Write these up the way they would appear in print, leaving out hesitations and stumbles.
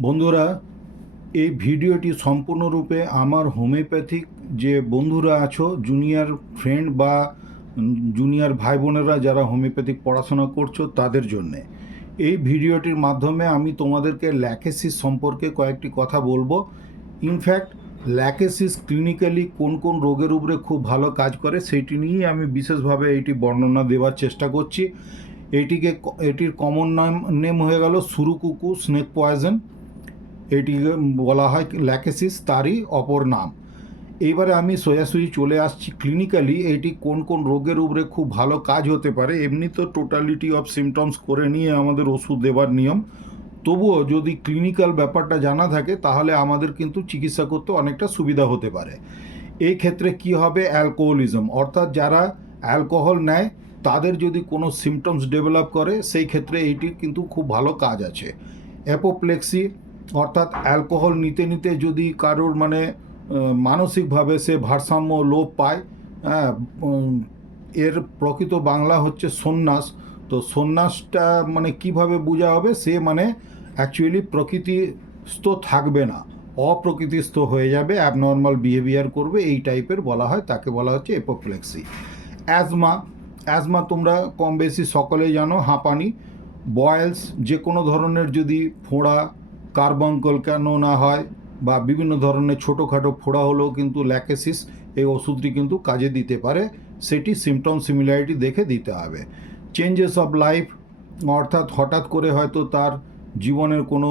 বন্ধুরা, এই ভিডিওটি সম্পূর্ণরূপে আমার হোমিওপ্যাথিক যে বন্ধুরা আছো, জুনিয়র ফ্রেন্ড বা জুনিয়র ভাই বোনেরা যারা হোমিওপ্যাথিক পড়াশোনা করছো তাদের জন্যে। এই ভিডিওটির মাধ্যমে আমি তোমাদেরকে ল্যাকেসিস সম্পর্কে কয়েকটি কথা বলবো। ইনফ্যাক্ট ল্যাকেসিস ক্লিনিক্যালি কোন কোন রোগের উপরে খুব ভালো কাজ করে সেটি নিয়েই আমি বিশেষভাবে এটি বর্ণনা দেওয়ার চেষ্টা করছি। এটির কমন নেম হয়ে গেল সুরুকুকু স্নেক পয়জন। এটিকে বলা হয় ল্যাকেসিস, তারই অপর নাম। এইবারে আমি সোজাসুজি চলে আসছি ক্লিনিক্যালি এটি কোন কোন রোগের উপরে খুব ভালো কাজ হতে পারে। এমনি তো টোটালিটি অফ সিমটমস করে নিয়ে আমাদের ওষুধ দেবার নিয়ম, তবুও যদি ক্লিনিক্যাল ব্যাপারটা জানা থাকে তাহলে আমাদের কিন্তু চিকিৎসা করতে অনেকটা সুবিধা হতে পারে। এই ক্ষেত্রে কি হবে, অ্যালকোহলিজম অর্থাৎ যারা অ্যালকোহল নেয় তাদের যদি কোনো সিমটমস ডেভেলপ করে সেই ক্ষেত্রে এইটি কিন্তু খুব ভালো কাজ আছে। অ্যাপোপ্লেক্সি অর্থাৎ অ্যালকোহল নিতে নিতে যদি কারোর মানসিকভাবে সে ভারসাম্য লোপ পায়, হ্যাঁ, এর প্রকৃত বাংলা হচ্ছে সন্ন্যাস। তো সন্ন্যাসটা কিভাবে বোঝা হবে, সে অ্যাকচুয়ালি প্রকৃতিস্থ থাকবে না, অপ্রকৃতিস্থ হয়ে যাবে, অ্যাবনর্মাল বিহেভিয়ার করবে, এই টাইপের বলা হয়, তাকে বলা হচ্ছে এপোপ্লেক্সি। অ্যাজমা, অ্যাজমা তোমরা কম বেশি সকলেই জানো, হাঁপানি। বয়েলস, যে কোনো ধরনের যদি ফোঁড়া, কার্বঙ্কল কেন না হয় বা বিভিন্ন ধরনের ছোটোখাটো ফোঁড়া হলেও কিন্তু ল্যাকেসিস এই ওষুধটি কিন্তু কাজে দিতে পারে, সেটি সিমটম সিমিলারিটি দেখে দিতে হবে। চেঞ্জেস অফ লাইফ অর্থাৎ হঠাৎ করে হয়তো তার জীবনের কোনো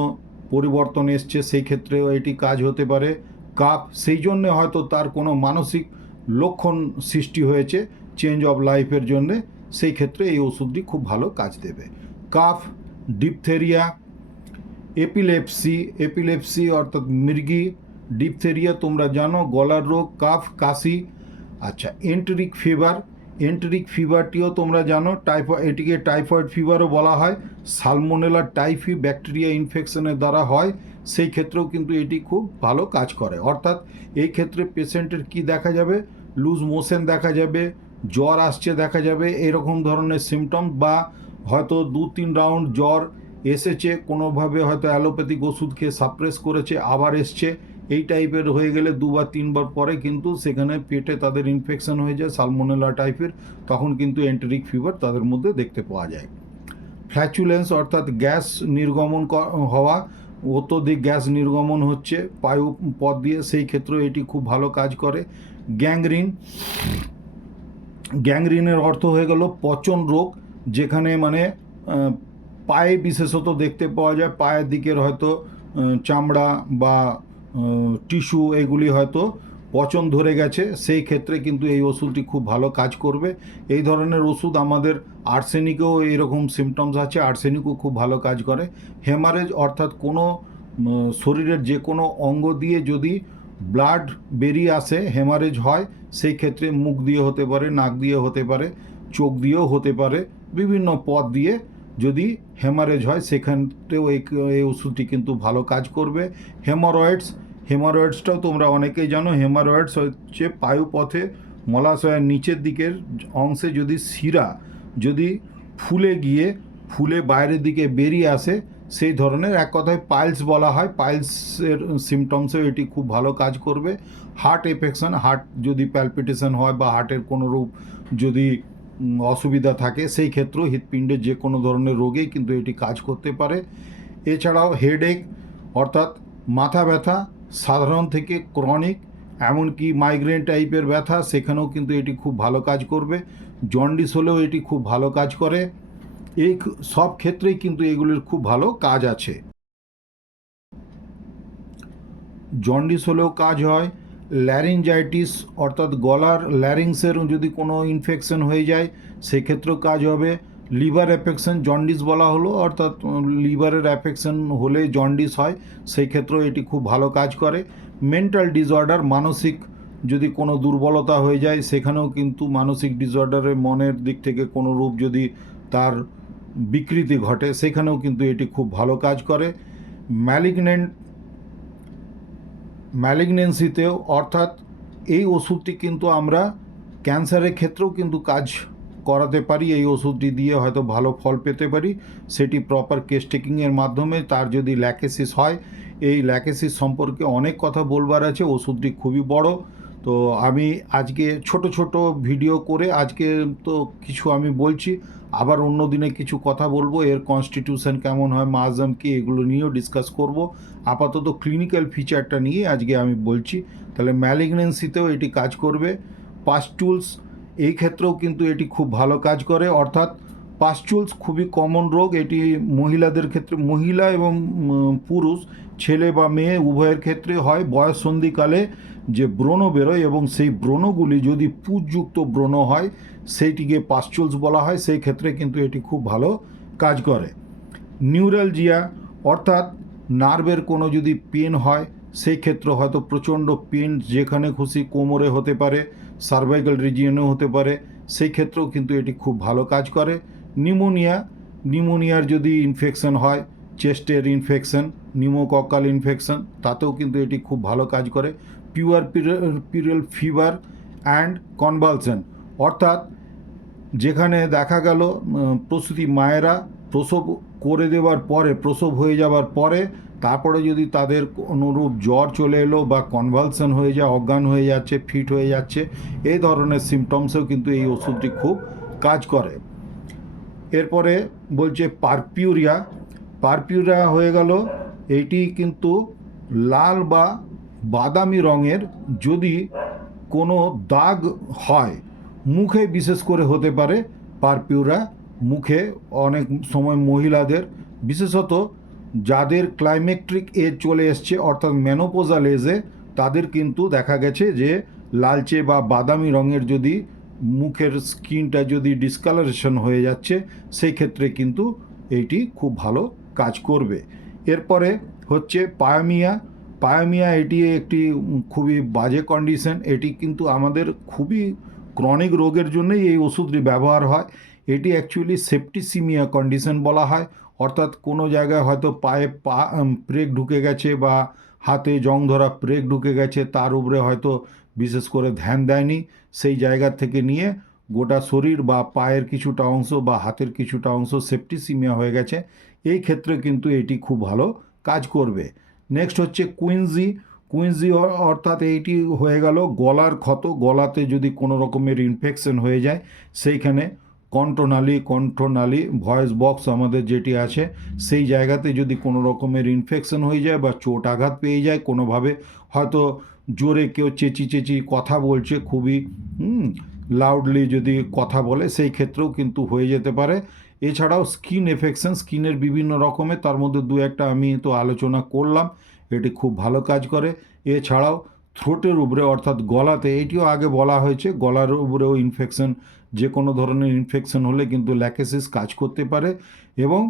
পরিবর্তন এসছে, সেই ক্ষেত্রেও এটি কাজ হতে পারে। কাপ, সেই জন্যে হয়তো তার কোনো মানসিক লক্ষণ সৃষ্টি হয়েছে চেঞ্জ অফ লাইফের জন্যে, সেই ক্ষেত্রে এই ওষুধটি খুব ভালো কাজ দেবে। কাফ, ডিপথেরিয়া, এপিলেপসি, এপিলেপসি অর্থাৎ মৃগী, ডিপথেরিয়া তোমরা জানো গলার রোগ, কাফ, কাশি। আচ্ছা, এন্টেরিক ফিভার, এন্টেরিক ফিভারটিও তোমরা জানো, এটিকে টাইফয়েড ফিভারও বলা হয়। সালমোনেলা টাইফি ব্যাকটেরিয়া ইনফেকশনের দ্বারা হয়, সেই ক্ষেত্রেও কিন্তু এটি খুব ভালো কাজ করে। অর্থাৎ এই ক্ষেত্রে পেশেন্টের কি দেখা যাবে, লুজ মোশন দেখা যাবে, জ্বর আসছে দেখা যাবে, এরকম ধরনের সিমটম, বা হয়তো 2-3 রাউন্ড জ্বর এসেছে, কোনোভাবে হয়তো অ্যালোপ্যাথিক ওষুধ খেয়ে সাপ্রেস করেছে, আবার এসছে, এই টাইপের হয়ে গেলে 2 বা 3 বার পরে কিন্তু সেখানে পেটে তাদের ইনফেকশন হয়ে যায় সালমোনেলা টাইপের, তখন কিন্তু এন্টেরিক ফিভার তাদের মধ্যে দেখতে পাওয়া যায়। ফ্ল্যাচুলেন্স অর্থাৎ গ্যাস নির্গমন হওয়া, অত্যধিক গ্যাস নির্গমন হচ্ছে পায়ু পথ দিয়ে, সেই ক্ষেত্রেও এটি খুব ভালো কাজ করে। গ্যাংগ্রিন, গ্যাংগ্রিনের অর্থ হয়ে গেল পচন রোগ, যেখানে পায়ে বিশেষত দেখতে পাওয়া যায়, পায়ের দিকের হয়তো চামড়া বা টিস্যু এগুলি হয়তো পচন ধরে গেছে, সেই ক্ষেত্রে কিন্তু এই ওষুধটি খুব ভালো কাজ করবে। এই ধরনের ওষুধ আমাদের আর্সেনিকেও এরকম সিমটমস আছে, আর্সেনিকও খুব ভালো কাজ করে। হেমারেজ অর্থাৎ কোনো শরীরের যে কোনো অঙ্গ দিয়ে যদি ব্লাড বেরিয়ে আসে, হেমারেজ হয়, সেই ক্ষেত্রে মুখ দিয়ে হতে পারে, নাক দিয়ে হতে পারে, চোখ দিয়েও হতে পারে, বিভিন্ন পথ দিয়ে যদি হেমারেজ হয় সেখানেও এই ওষুধটি কিন্তু ভালো কাজ করবে। হেমারয়েডস, হেমারয়েডসটাও তোমরা অনেকেই জানো, হেমারয়েডস হচ্ছে পায়ুপথে মলাশয়ের নিচের দিকের অংশে যদি শিরা যদি ফুলে গিয়ে ফুলে বাইরের দিকে বেরিয়ে আসে, সেই ধরনের, এক কথায় পাইলস বলা হয়, পাইলসের সিমটমসেও এটি খুব ভালো কাজ করবে। হার্ট এফেকশন, হার্ট যদি প্যালপিটেশন হয় বা হার্টের কোনো রূপ যদি অসুবিধা থাকে, সেই ক্ষেত্রেও হৃৎপিণ্ডের যে কোনো ধরনের রোগেই কিন্তু এটি কাজ করতে পারে। এছাড়াও হেডেক অর্থাৎ মাথা ব্যথা, সাধারণ থেকে ক্রনিক, এমনকি মাইগ্রেন টাইপের ব্যথা, সেখানেও কিন্তু এটি খুব ভালো কাজ করবে। জন্ডিস হলেও এটি খুব ভালো কাজ করে। এই সব ক্ষেত্রেই কিন্তু এগুলির খুব ভালো কাজ আছে। জন্ডিস হলেও কাজ হয়। ল্যারিঞ্জাইটিস অর্থাৎ গলার ল্যারিংসের যদি কোনো ইনফেকশন হয়ে যায় সেক্ষেত্রেও কাজ হবে। লিভার অ্যাফেকশন, জন্ডিস বলা হলো, অর্থাৎ লিভারের অ্যাফেকশন হলে জন্ডিস হয়, সেই ক্ষেত্রেও এটি খুব ভালো কাজ করে। মেন্টাল ডিসঅর্ডার, মানসিক যদি কোনো দুর্বলতা হয়ে যায়, সেখানেও কিন্তু মানসিক ডিসঅর্ডারে মনের দিক থেকে কোনো রূপ যদি তার বিকৃতি ঘটে, সেখানেও কিন্তু এটি খুব ভালো কাজ করে। ম্যালিগনেন্সিতেও, অর্থাৎ এই ওষুধটি কিন্তু আমরা ক্যান্সারের ক্ষেত্রেও কিন্তু কাজ করাতে পারি, এই ওষুধটি দিয়ে হয়তো ভালো ফল পেতে পারি, সেটি প্রপার কেস টেকিংয়ের মাধ্যমে। তার যদি ল্যাকেসিস হয়, এই ল্যাকেসিস সম্পর্কে অনেক কথা বলবার আছে, ওষুধটি খুবই বড়। তো আমি আজকে ছোট ছোট ভিডিও করে আজকে তো কিছু আমি বলছি, আবার অন্য দিনে কিছু কথা বলবো, এর কনস্টিটিউশন কেমন হয়, মাঝাম কি, এগুলো নিয়েও ডিসকাস করব। আপাতত ক্লিনিক্যাল ফিচারটা নিয়ে আজকে আমি বলছি। তাহলে ম্যালিগনেন্সিতেও এটি কাজ করবে। পাস্টুলস, এই ক্ষেত্রেও কিন্তু এটি খুব ভালো কাজ করে, অর্থাৎ পাস্টুলস খুবই কমন রোগ। এটি মহিলাদের ক্ষেত্রে, মহিলা এবং পুরুষ, ছেলে বা মেয়ে উভয়ের ক্ষেত্রে হয়। বয়ঃসন্ধিকালে যে ব্রণ বেরোয় এবং সেই ব্রণগুলি যদি পুঁজযুক্ত ব্রণ হয়, সেইটিকে পাস্টুলস বলা হয়। সেই ক্ষেত্রে কিন্তু এটি খুব ভালো কাজ করে। নিউরালজিয়া, অর্থাৎ নার্ভের কোনো যদি পেন হয়, সেই ক্ষেত্রে হয়তো প্রচণ্ড পেন যেখানে খুশি, কোমরে হতে পারে, সার্ভাইকাল রিজিয়নেও হতে পারে, সেই ক্ষেত্রেও কিন্তু এটি খুব ভালো কাজ করে। নিউমোনিয়া, নিউমোনিয়ার যদি ইনফেকশন হয়, চেস্টের ইনফেকশন, নিউমোকক্কাল ইনফেকশন, তাতেও কিন্তু এটি খুব ভালো কাজ করে। পিউরপিরিয়াল ফিভার অ্যান্ড কনভালশন, অর্থাৎ যেখানে দেখা গেল প্রসূতি মায়েরা প্রসব করে দেওয়ার পরে, প্রসব হয়ে যাওয়ার পরে তারপরে যদি তাদের অনুরূপ জ্বর চলে এলো বা কনভালশন হয়ে যায়, অজ্ঞান হয়ে যাচ্ছে, ফিট হয়ে যাচ্ছে, এই ধরনের সিমটমসেও কিন্তু এই ওষুধটি খুব কাজ করে। এরপরে বলছে পারপিউরিয়া। পারপিউরিয়া হয়ে গেল, এইটি কিন্তু লাল বা বাদামি রঙের যদি কোনো দাগ হয়, মুখে বিশেষ করে হতে পারে পারপিউরা, মুখে অনেক সময় মহিলাদের, বিশেষত যাদের ক্লাইমেট্রিক এজ চলে এসছে অর্থাৎ মেনোপোজাল এজে, তাদের কিন্তু দেখা গেছে যে লালচে বা বাদামি রঙের যদি মুখের স্কিনটা যদি ডিসকালারেশন হয়ে যাচ্ছে, সেই ক্ষেত্রে কিন্তু এইটি খুব ভালো কাজ করবে। এরপরে হচ্ছে পায়োমিয়া। পায়োমিয়া এটি একটি খুবই বাজে কন্ডিশন। এটি কিন্তু আমাদের খুবই ক্রনিক রোগের জন্যই এই ওষুধটি ব্যবহার হয়। এটি অ্যাকচুয়ালি সেপ্টিসিমিয়া কন্ডিশন বলা হয়, অর্থাৎ কোনো জায়গায় হয়তো পায়ে প্রেগ ঢুকে গেছে বা হাতে জং ধরা প্রেগ ঢুকে গেছে, তার উপরে হয়তো বিশেষ করে ধ্যান দেয়নি, সেই জায়গা থেকে নিয়ে গোটা শরীর বা পায়ের কিছুটা অংশ বা হাতের কিছুটা অংশ সেপ্টিসিমিয়া হয়ে গেছে, এই ক্ষেত্রে কিন্তু এটি খুব ভালো কাজ করবে। নেক্সট হচ্ছে কুইনজি। কুইনজি অর্থাৎ এইটি হয়ে গেল গলার ক্ষত, গলাতে যদি কোনো রকমের ইনফেকশন হয়ে যায়, সেইখানে কণ্ঠনালী ভয়েস বক্স আমাদের যেটি আছে, সেই জায়গাতে যদি কোনো রকমের ইনফেকশন হয়ে যায় বা চোট আঘাত পেয়ে যায় কোনোভাবে, হয়তো জোরে কেউ চেঁচি কথা বলছে, খুবই লাউডলি যদি কথা বলে, সেই ক্ষেত্রেও কিন্তু হয়ে যেতে পারে। এছাড়াও স্কিন এফেকশন, স্কিনের বিভিন্ন রকমের, তার মধ্যে দু একটা আমি তো আলোচনা করলাম, এটি খুব ভালো কাজ করে। এছাড়াও থ্রোটের উপরে অর্থাৎ গলাতে, এটিও আগে বলা হয়েছে, গলার উপরেও ইনফেকশন, যে কোনো ধরনের ইনফেকশন হলে কিন্তু ল্যাকেসিস কাজ করতে পারে। এবং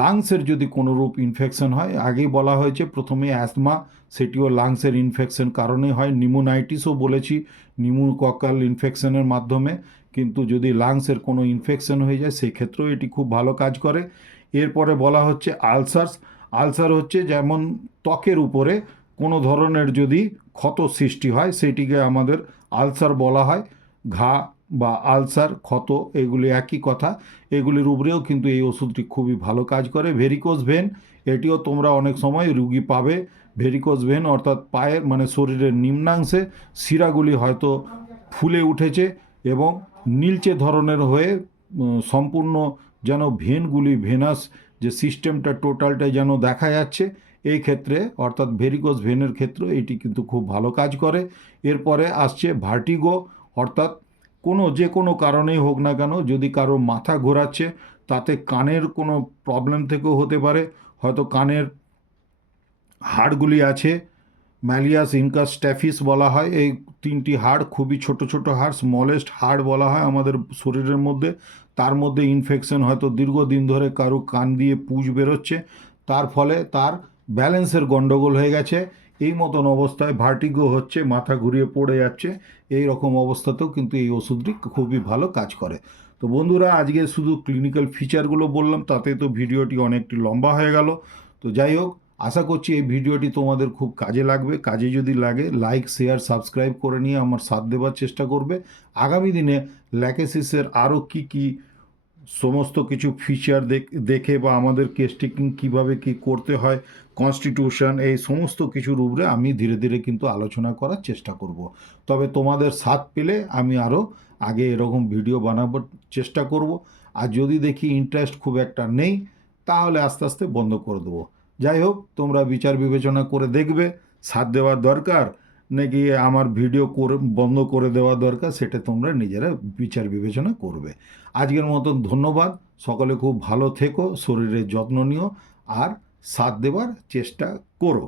লাংসের যদি কোনো রূপ ইনফেকশন হয়, আগেই বলা হয়েছে প্রথমে অ্যাজমা, সেটিও লাংসের ইনফেকশন কারণে হয়। নিউমোনাইটিসও বলেছি, নিউমোকক্কাল ইনফেকশনের মাধ্যমে, কিন্তু যদি লাংসের কোনো ইনফেকশন হয়ে যায় সেই ক্ষেত্রেও এটি খুব ভালো কাজ করে। এরপরে বলা হচ্ছে আলসারস। আলসার হচ্ছে যেমন ত্বকের উপরে কোনো ধরনের যদি ক্ষত সৃষ্টি হয়, সেটিকে আমাদের আলসার বলা হয়। ঘা বা আলসার, ক্ষত, এগুলি একই কথা, এগুলির উপরেও কিন্তু এই ওষুধটি খুবই ভালো কাজ করে। ভেরিকোজ ভেন, এটিও তোমরা অনেক সময় রুগী পাবে। ভেরিকোজ ভেন অর্থাৎ পায়ের মানে শরীরের নিম্নাংশে শিরাগুলি হয়তো ফুলে উঠেছে এবং নীলচে ধরনের হয়ে সম্পূর্ণ যেন ভেনগুলি, ভেনাস যে সিস্টেমটা টোটালটাই যেন দেখা যাচ্ছে, এই ক্ষেত্রে অর্থাৎ ভেরিকোজ ভেনের ক্ষেত্রে এটি কিন্তু খুব ভালো কাজ করে। এরপরে আসছে ভার্টিগো, অর্থাৎ যে কোনো কারণেই হোক না কেন, যদি কারো মাথা ঘোরাচ্ছে, তাতে কানের কোনো প্রবলেম থেকেও হতে পারে, হয়তো কানের হাড়গুলি আছে, ম্যালিয়াস ইনকাস স্ট্যাফিস বলা হয়, এই তিনটি হাড় খুবই ছোট হাড়, স্মলেস্ট হাড় বলা হয় আমাদের শরীরের মধ্যে, তার মধ্যে ইনফেকশন হয়তো দীর্ঘদিন ধরে কারো কান দিয়ে পুঁজ বেরোচ্ছে, তার ফলে তার ব্যালেন্সের গণ্ডগোল হয়ে গেছে, এই মতন অবস্থায় ভার্টিগো হচ্ছে, মাথা ঘুরিয়ে পড়ে যাচ্ছে, এই রকম অবস্থাতেও কিন্তু এই ওষুধটি খুবই ভালো কাজ করে। তো বন্ধুরা, আজকে শুধু ক্লিনিক্যাল ফিচারগুলো বললাম, তাতে তো ভিডিওটি অনেকটি লম্বা হয়ে গেল। তো যাই হোক, আশা করছি এই ভিডিওটি তোমাদের খুব কাজে লাগবে। কাজে যদি লাগে লাইক শেয়ার সাবস্ক্রাইব করে নিয়ে আমার সাথ দেওয়ার চেষ্টা করবে। আগামী দিনে ল্যাকেসিসের আরও কি সমস্ত কিছু ফিচার দেখে বা আমাদের কেস টেকিং কীভাবে কী করতে হয়, কনস্টিটিউশন, এই সমস্ত কিছুর উপরে আমি ধীরে ধীরে কিন্তু আলোচনা করার চেষ্টা করব। তবে তোমাদের সাথ পেলে আমি আরও আগে এরকম ভিডিও বানাবার চেষ্টা করব। আর যদি দেখি ইন্টারেস্ট খুব একটা নেই, তাহলে আস্তে আস্তে বন্ধ করে দেবো। যাই হোক, তোমরা বিচার বিবেচনা করে দেখবে সাথ দেওয়ার দরকার নাকি আমার ভিডিও করে বন্ধ করে দেওয়া দরকার, সেটা তোমরা নিজেরা বিচার বিবেচনা করবে। আজকের মতন ধন্যবাদ। সকলে খুব ভালো থেকো, শরীরের যত্ন নিও আর সাথ দেওয়ার চেষ্টা করো।